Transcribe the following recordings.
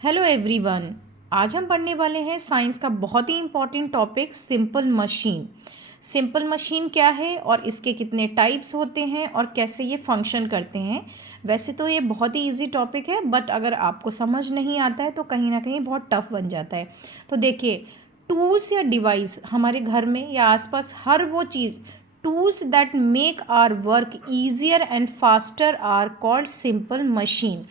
Hello everyone. आज हम पढ़ने वाले हैं साइंस का बहुत ही important topic simple machine. Simple machine क्या है और इसके कितने टाइप्स होते हैं और कैसे ये फंक्शन करते हैं। वैसे तो ये बहुत ही इजी टॉपिक है, बट अगर आपको समझ नहीं आता है तो कहीं ना कहीं बहुत टफ बन जाता है। तो देखिए, टूल्स या डिवाइस हमारे घर में या आसपास हर वो चीज़, tools that make our work easier and faster are called simple machine.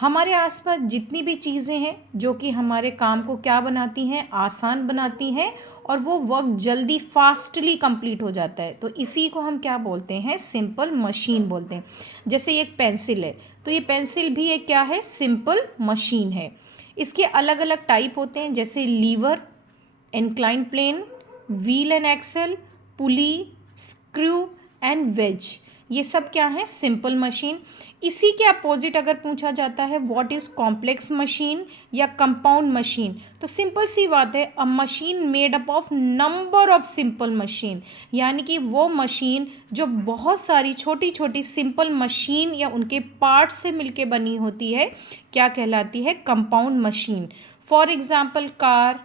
हमारे आसपास जितनी भी चीज़ें हैं जो कि हमारे काम को क्या बनाती हैं, आसान बनाती हैं, और वो वर्क जल्दी फास्टली कंप्लीट हो जाता है, तो इसी को हम क्या बोलते हैं, सिंपल मशीन बोलते हैं। जैसे ये एक पेंसिल है, तो ये पेंसिल भी एक क्या है, सिंपल मशीन है। इसके अलग अलग टाइप होते हैं, जैसे lever, incline plane, wheel and axle, pulley, screw and wedge. ये सब क्या है, सिंपल मशीन। इसी के अपोजिट अगर पूछा जाता है व्हाट इज़ कॉम्प्लेक्स मशीन या कंपाउंड मशीन, तो सिंपल सी बात है, a machine made up of number of simple machine. यानी कि वो मशीन जो बहुत सारी छोटी छोटी सिंपल मशीन या उनके पार्ट से मिलके बनी होती है, क्या कहलाती है, compound machine. For example car,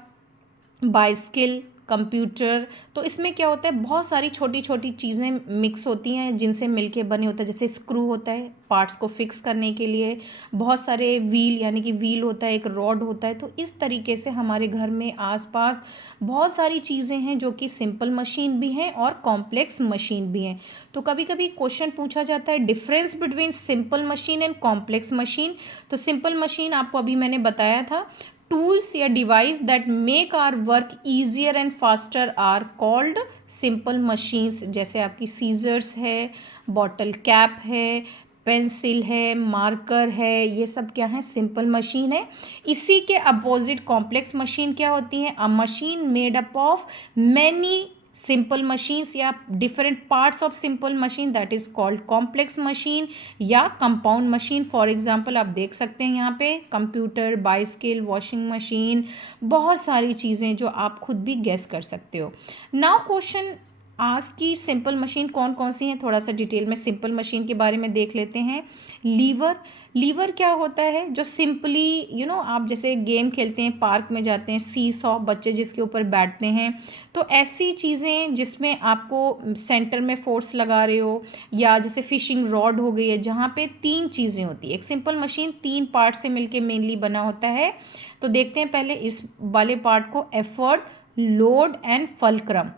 bicycle, computer. तो इसमें क्या होता है, बहुत सारी छोटी छोटी चीज़ें मिक्स होती हैं जिनसे मिलके बने होता है। जैसे स्क्रू होता है पार्ट्स को फिक्स करने के लिए, बहुत सारे व्हील यानी कि व्हील होता है, एक रॉड होता है। तो इस तरीके से हमारे घर में आसपास बहुत सारी चीज़ें हैं जो कि सिंपल मशीन भी हैं और कॉम्प्लेक्स मशीन भी हैं। तो कभी कभी क्वेश्चन पूछा जाता है difference between simple machine and complex machine. तो सिंपल मशीन आपको अभी मैंने बताया था, टूल्स या device that make our work easier and faster are called simple machines. जैसे आपकी सीजर्स है, बॉटल कैप है, पेंसिल है, मार्कर है, ये सब क्या है, सिंपल मशीन है। इसी के अपोजिट कॉम्प्लेक्स मशीन क्या होती है, a machine made up of many simple machines या different parts of simple machine, that is called complex machine या कंपाउंड मशीन। फॉर एग्जांपल आप देख सकते हैं यहाँ पे कंप्यूटर, बाइसिकल, वॉशिंग मशीन, बहुत सारी चीज़ें जो आप खुद भी गेस कर सकते हो। नाउ क्वेश्चन आज की सिंपल मशीन कौन कौन सी हैं, थोड़ा सा डिटेल में सिंपल मशीन के बारे में देख लेते हैं। लीवर, लीवर क्या होता है, जो सिंपली आप जैसे गेम खेलते हैं, पार्क में जाते हैं, सी सॉ, बच्चे जिसके ऊपर बैठते हैं, तो ऐसी चीज़ें जिसमें आपको सेंटर में फोर्स लगा रहे हो, या जैसे फिशिंग रॉड हो गई है जहाँ पे तीन चीज़ें होती है। एक सिंपल मशीन तीन पार्ट से मिलके मेनली बना होता है। तो देखते हैं पहले इस वाले पार्ट को, effort, load and fulcrum.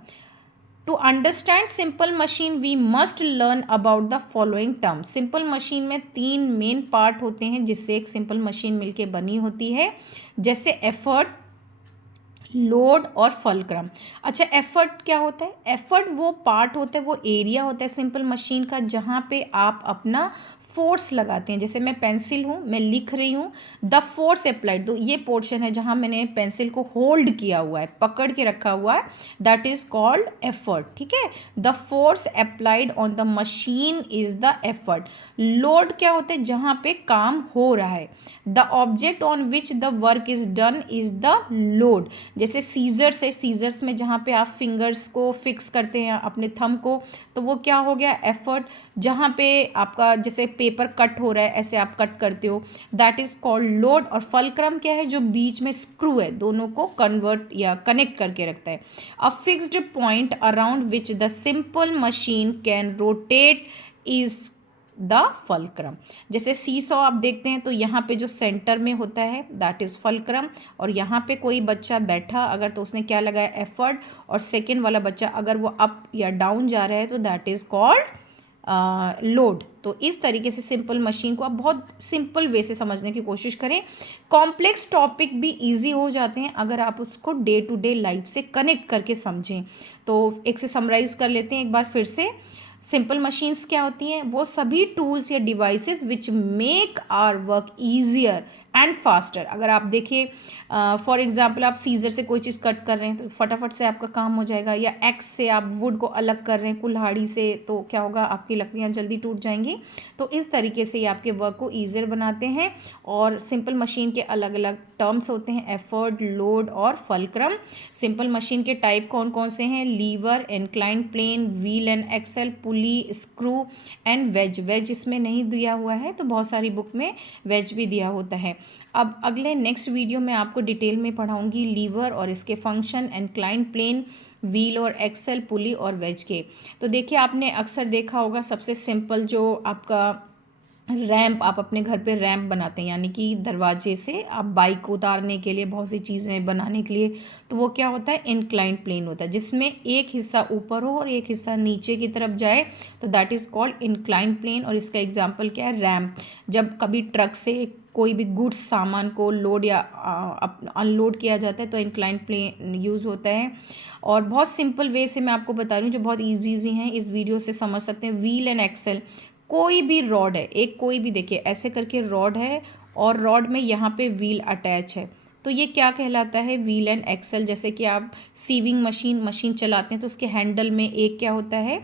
To understand simple machine we must learn about the following term. Simple machine में तीन मेन पार्ट होते हैं जिससे एक सिंपल मशीन मिलके बनी होती है, जैसे एफर्ट, लोड और फल्क्रम। अच्छा, एफर्ट क्या होता है, एफर्ट वो पार्ट होता है, वो एरिया होता है सिंपल मशीन का जहाँ पे आप अपना फोर्स लगाते हैं। जैसे मैं पेंसिल हूँ, मैं लिख रही हूँ, द फोर्स अप्लाइड, तो ये पोर्शन है जहाँ मैंने पेंसिल को होल्ड किया हुआ है, पकड़ के रखा हुआ है, दैट इज कॉल्ड एफर्ट। ठीक है, the force applied on the machine is the effort. Load क्या होता है, जहाँ पे काम हो रहा है, the object on which the work is done is the load. जैसे सीजर्स है, सीजर्स में जहाँ पे आप फिंगर्स को फिक्स करते हैं अपने थंब को, तो वो क्या हो गया, एफर्ट। जहाँ पे आपका जैसे पेपर कट हो रहा है, ऐसे आप कट करते हो, दैट इज कॉल्ड लोड। और फल्क्रम क्या है, जो बीच में स्क्रू है, दोनों को कन्वर्ट या कनेक्ट करके रखता है। A fixed point around which the simple machine can rotate is the fulcrum. जैसे सी सॉ आप देखते हैं, तो यहाँ पे जो सेंटर में होता है दैट इज़ फल्क्रम, और यहाँ पे कोई बच्चा बैठा अगर, तो उसने क्या लगाया, एफर्ट, और सेकेंड वाला बच्चा अगर वो अप या डाउन जा रहा है तो दैट इज़ कॉल्ड लोड। तो इस तरीके से सिंपल मशीन को आप बहुत सिंपल वे से समझने की कोशिश करें। कॉम्प्लेक्स टॉपिक भी इजी हो जाते हैं अगर आप उसको डे टू डे लाइफ से कनेक्ट करके समझें। तो एक से समराइज कर लेते हैं एक बार फिर से। सिंपल मशीन्स क्या होती हैं, वो सभी टूल्स या devices which make our work easier and faster. अगर आप देखिए, फॉर एग्जांपल आप सीजर से कोई चीज़ कट कर रहे हैं तो फटाफट से आपका काम हो जाएगा, या एक्स से आप वुड को अलग कर रहे हैं कुल्हाड़ी से, तो क्या होगा, आपकी लकड़ियाँ जल्दी टूट जाएंगी। तो इस तरीके से ये आपके वर्क को ईजियर बनाते हैं। और सिंपल मशीन के अलग अलग टर्म्स होते हैं, एफर्ट, लोड और फल्क्रम। सिंपल मशीन के टाइप कौन कौन से हैं, lever, incline plane, wheel and axle, pulley, screw and wedge. Wedge इसमें नहीं दिया हुआ है, तो बहुत सारी बुक में वेज भी दिया होता है। अब अगले नेक्स्ट वीडियो में आपको डिटेल में पढ़ाऊँगी लीवर और इसके फंक्शन, इंक्लाइन प्लेन, व्हील और एक्सल, पुली और वेज के। तो देखिए आपने अक्सर देखा होगा सबसे सिंपल जो आपका रैंप, आप अपने घर पे रैंप बनाते हैं, यानी कि दरवाजे से आप बाइक को उतारने के लिए, बहुत सी चीज़ें बनाने के लिए, तो वो क्या होता है, इंक्लाइंड प्लेन होता है, जिसमें एक हिस्सा ऊपर हो और एक हिस्सा नीचे की तरफ जाए, तो that is called inclined plane. और इसका एग्जांपल क्या है, रैंप। जब कभी ट्रक से कोई भी गुड्स सामान को लोड या अनलोड किया जाता है तो इंक्लाइंड प्लेन यूज़ होता है। और बहुत सिंपल वे से मैं आपको बता रही हूँ जो बहुत ईजी हैं, इस वीडियो से समझ सकते हैं। व्हील एंड एक्सल, कोई भी रॉड है, एक कोई भी देखिए ऐसे करके रॉड है और रॉड में यहाँ पे व्हील अटैच है, तो ये क्या कहलाता है, व्हील एंड एक्सल। जैसे कि आप सीविंग मशीन चलाते हैं तो उसके हैंडल में एक क्या होता है,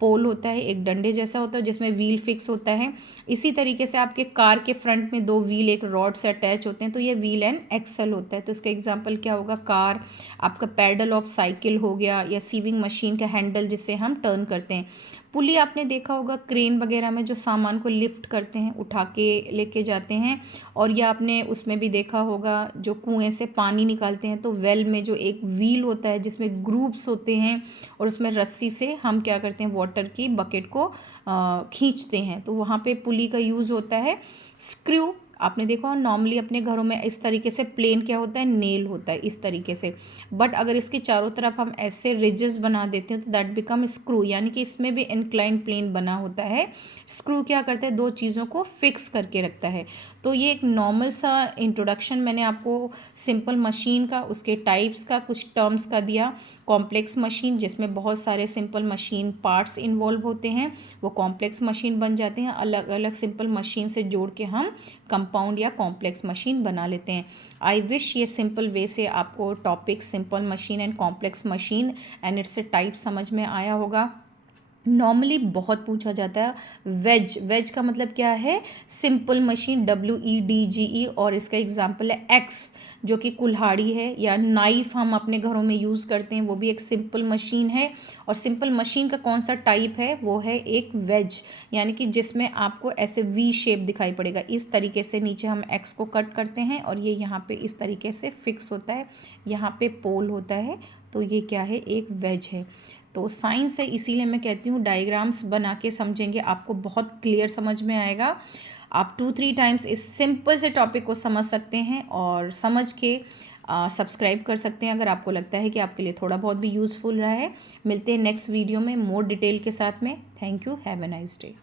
पोल होता है, एक डंडे जैसा होता है जिसमें व्हील फिक्स होता है। इसी तरीके से आपके कार के फ्रंट में दो व्हील एक रॉड से अटैच होते हैं, तो ये व्हील एंड एक्सल होता है। तो इसका एग्जांपल क्या होगा, कार, आपका पैडल ऑफ साइकिल हो गया, या सीविंग मशीन का हैंडल जिसे हम टर्न करते हैं। पुली आपने देखा होगा क्रेन वगैरह में जो सामान को लिफ्ट करते हैं, उठा के लेके जाते हैं। और या आपने उसमें भी देखा होगा जो कुएं से पानी निकालते हैं, तो वेल में जो एक व्हील होता है जिसमें ग्रूप्स होते हैं और उसमें रस्सी से हम क्या करते हैं, वाटर की बकेट को खींचते हैं, तो वहाँ पे पुली का यूज़ होता है। स्क्रू आपने देखा नॉर्मली अपने घरों में इस तरीके से प्लेन क्या होता है, नेल होता है इस तरीके से, बट अगर इसके चारों तरफ हम ऐसे रिजेस बना देते हैं तो दैट बिकम स्क्रू, यानी कि इसमें भी इंक्लाइन प्लेन बना होता है। स्क्रू क्या करता है, दो चीज़ों को फिक्स करके रखता है। तो ये एक नॉर्मल सा इंट्रोडक्शन मैंने आपको सिंपल मशीन का, उसके टाइप्स का, कुछ टर्म्स का दिया। कॉम्प्लेक्स मशीन जिसमें बहुत सारे सिंपल मशीन पार्ट्स इन्वॉल्व होते हैं, वो कॉम्प्लेक्स मशीन बन जाते हैं। अलग अलग सिंपल मशीन से जोड़ के हम कंपाउंड या कॉम्प्लेक्स मशीन बना लेते हैं। आई विश ये सिंपल वे से आपको topic simple machine and complex machine and it's type समझ में आया होगा। नॉर्मली बहुत पूछा जाता है वेज का मतलब क्या है, सिंपल मशीन, WEDGE, और इसका एग्जांपल है एक्स जो कि कुल्हाड़ी है, या नाइफ हम अपने घरों में यूज़ करते हैं, वो भी एक सिंपल मशीन है। और सिंपल मशीन का कौन सा टाइप है, वो है एक वेज, यानी कि जिसमें आपको ऐसे वी शेप दिखाई पड़ेगा, इस तरीके से नीचे हम एक्स को कट करते हैं और ये यहाँ पे इस तरीके से फिक्स होता है, यहाँ पे पोल होता है, तो ये क्या है, एक वेज है। तो साइंस है, इसीलिए मैं कहती हूँ डायग्राम्स बना के समझेंगे आपको बहुत क्लियर समझ में आएगा। आप 2-3 टाइम्स इस सिंपल से टॉपिक को समझ सकते हैं और समझ के सब्सक्राइब कर सकते हैं अगर आपको लगता है कि आपके लिए थोड़ा बहुत भी यूज़फुल रहा है। मिलते हैं नेक्स्ट वीडियो में मोर डिटेल के साथ में। Thank you, have a nice day.